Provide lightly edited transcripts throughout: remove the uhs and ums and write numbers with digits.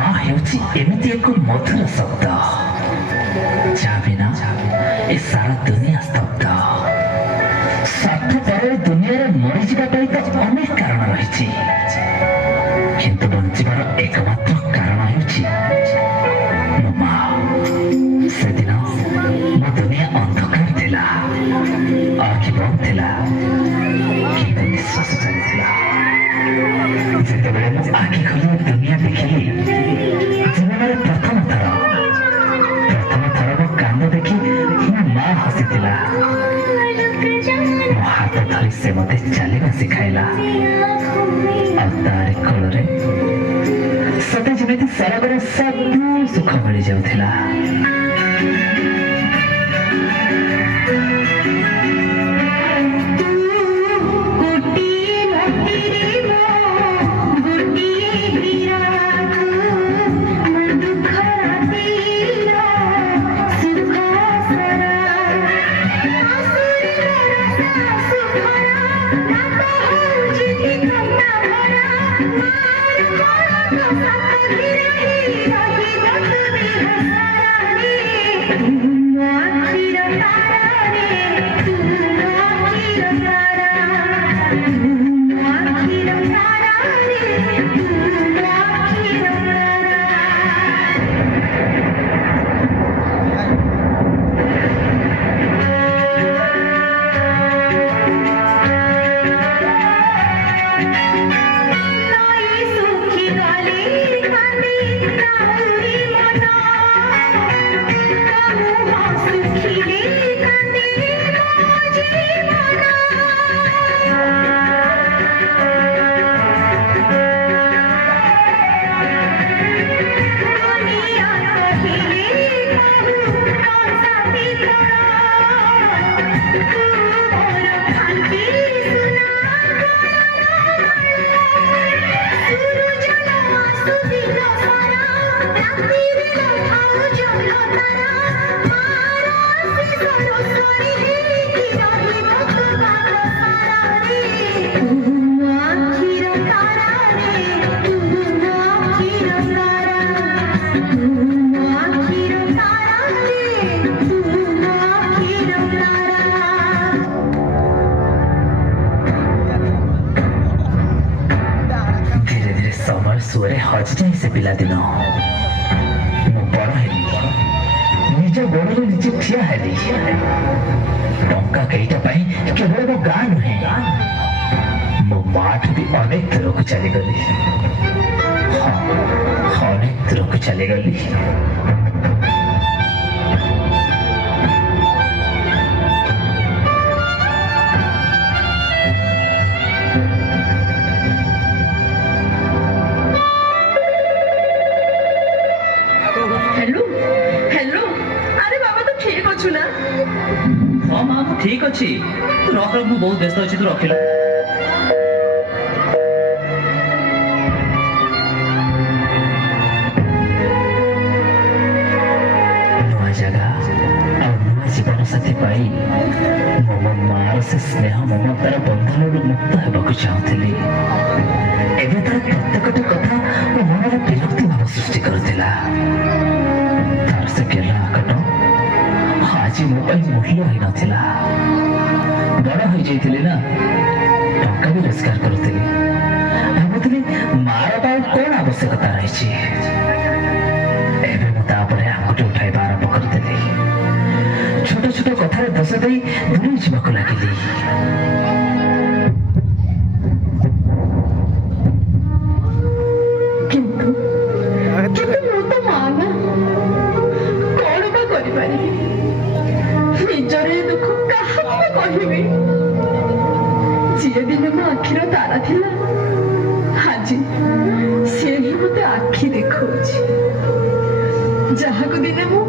माँ हेउछि एमिति एक मधुर शब्द जा बिना ए सारा दुनिया स्तब्ध स्वार्थ पर दुनिया मरीजा तो अनेक कारण रही किंतु बंचार एकमात्र कारण हेउछि मो माँ से दिन मो दुनिया अंधकार थिला आखि बंद थिला किंतु निश्वास चलिथिला जेतेबेले मो आखि खोली दुनिया देखिली जीवन प्रथम थर मो कांद देखि मो माँ हसीथिला मो हाथ धरी से मते चलिबा सिखाइला तारी कोଳରେ सते जेमिति सरगर सब सुख मिली जाउथिला सुरे हज जाए से पिला दिन मु बड़ हेली निज गोड़े निजे ठिया हेली टंका कईटा पाई केवल मो गाँ नुहे मो माठ भी अनेक दूर चली गली अनेक दूर चली गली हाँ माँ ठीक अच्छी तू रख रख बहुत व्यस्त अच्छी तू रखिल नुआ जगह और नुआ जीवन साथी पाई मो मार से स्नेह ममतार बंधन मुक्त होगा चाहूली एवं तार प्रत्येक कथा मो मन में विरक्ति भाव सृष्टि करुला तार से गेला आकट आज मो मूल्य ही नथिला बड़ हो जाइथिली ना टंका भी रोजगार करुଥିଲି भाबुଥିଲି मार पाऊ कौन आवश्यकता रही एवं मुझे आंगुठी उठाइबा आरंभ करदेली छोट छोट कथार दोष दे दूरे जावाक लगिली आखिर तारा थिला हाजी से ही मते आखि देखौछि जहा को दिने मु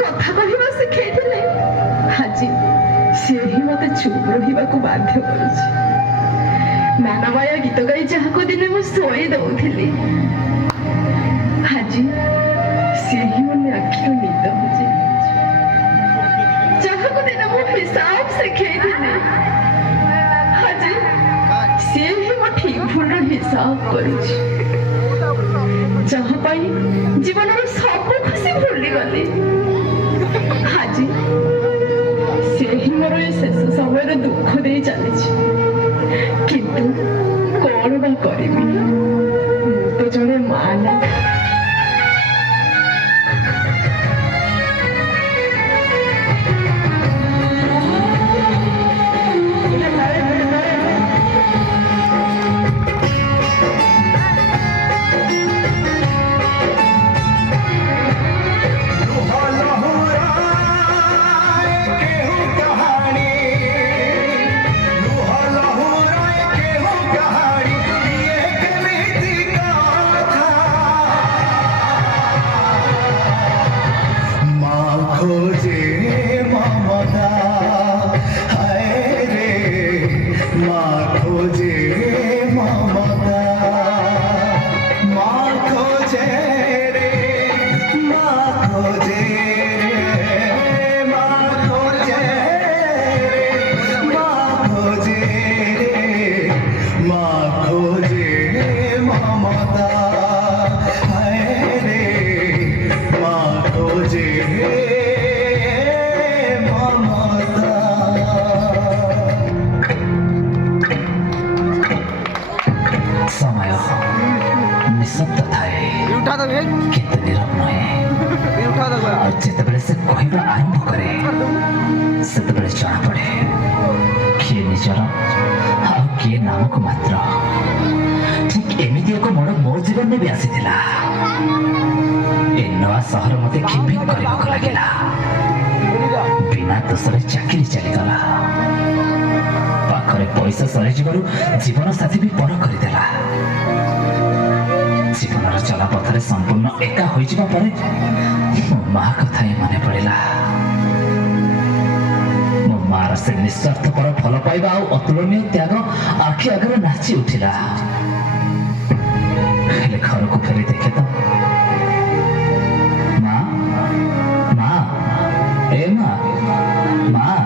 कथा कहबा सिखैथिले हाजी से ही मते चुप रहिबा को बाध्य करूछि मानवाया गीत गाई जहा को दिने मु सोई दउथिली हाजी से ही मने आखिर निद होछि जहा को दिने मु हिसाब सिखैथिले हाजी से ही मो ठीक भूल हिसाब करूछि जहाँ ଗଲେ ଆଜି ସେ ହିଁ ମୋର ଏ ଶେଷ ସମୟରେ ଦୁଃଖ ଦେଇ ଚାଲିଛି। କିନ୍ତୁ କଣ ବା କରିବି, ମୁଁ ତ ଜଣେ ମା ନା। समय निशब्द थाए किंतु नीरव नहे। और जेतेबेले से कहवा आरंभ करे सेतेबेले जଣା पड़े किए निजर आ किए नामक मात्र। ठीक एमिति एक मोड़ मो जीवन में भी आसीथिला। ए नवा सहर मते खिमिक କରିବାକୁ ଲାଗିଲା। बिना दोषरे चाकरी चलीगला। पाखरे पैसा सरीजिबारु जीवन साथी भी पर କରିଦେଲା। जीवनर चला पथरे संपूर्ण एका होइजिबा परे मो मां कथा ही मने पड़िला। मो मार से निस्वार्थपर फल पाइबा आ अतुलनीय त्याग आखि आगरे नाची उठिला। हेले घरକୁ फेरी देखे तो मां मां ए मां मां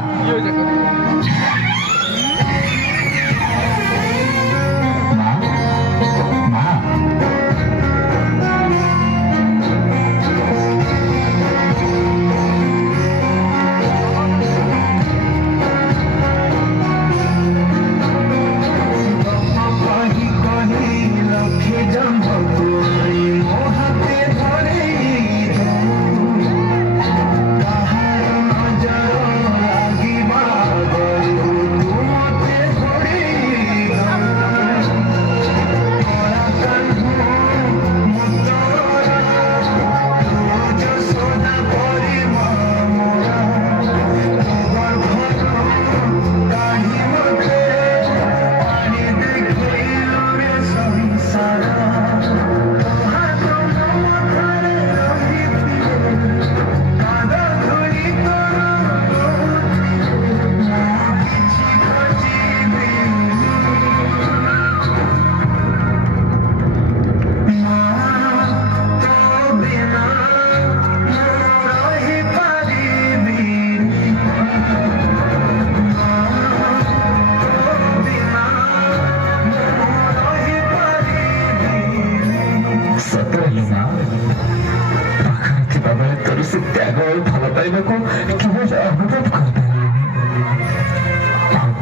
त्याग और भल पाइबाको केवल अनुभव कर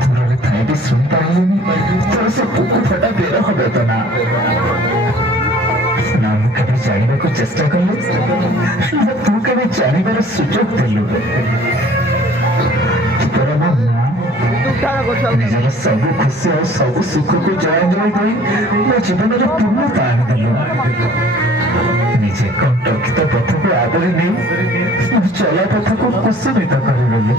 दूर थाई भी शुणी पारिलेनी तोर से बुकु फटा विरह वेदना ना मु केबे जानिबाको चेष्टा कलु ना तू केबे जानिबार सुजोग देलु। तोर मां निजर सब खुशी और सब सुख को जय जय करी मो जीवन पूर्णता आनिदेलु। निजे कंटकित पथ को आदरी नहीं चला पथ को कुसुमित करदेलु।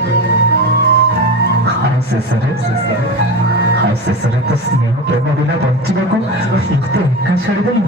शेषरे तो स्नेह प्रेम बिना बंचवाको मत एका छाड़देलु।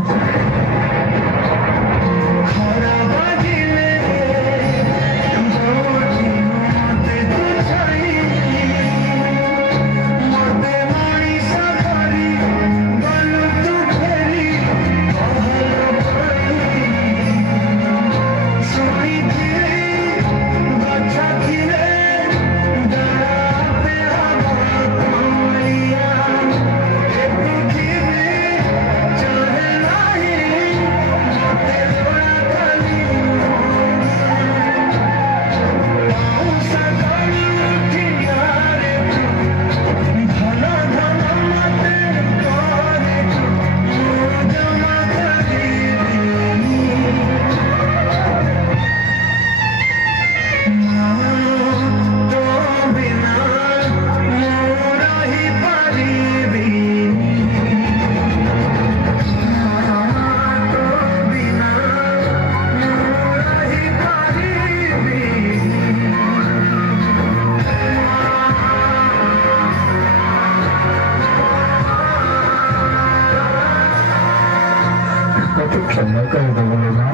କ୍ଷମା କରିଦେବୁ ନା,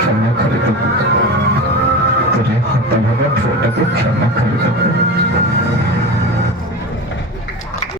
କ୍ଷମା କରିଦେବୁ। ତୋର ହତଭାଗା ପୁଅଟାକୁ କ୍ଷମା କରିଦେବୁ।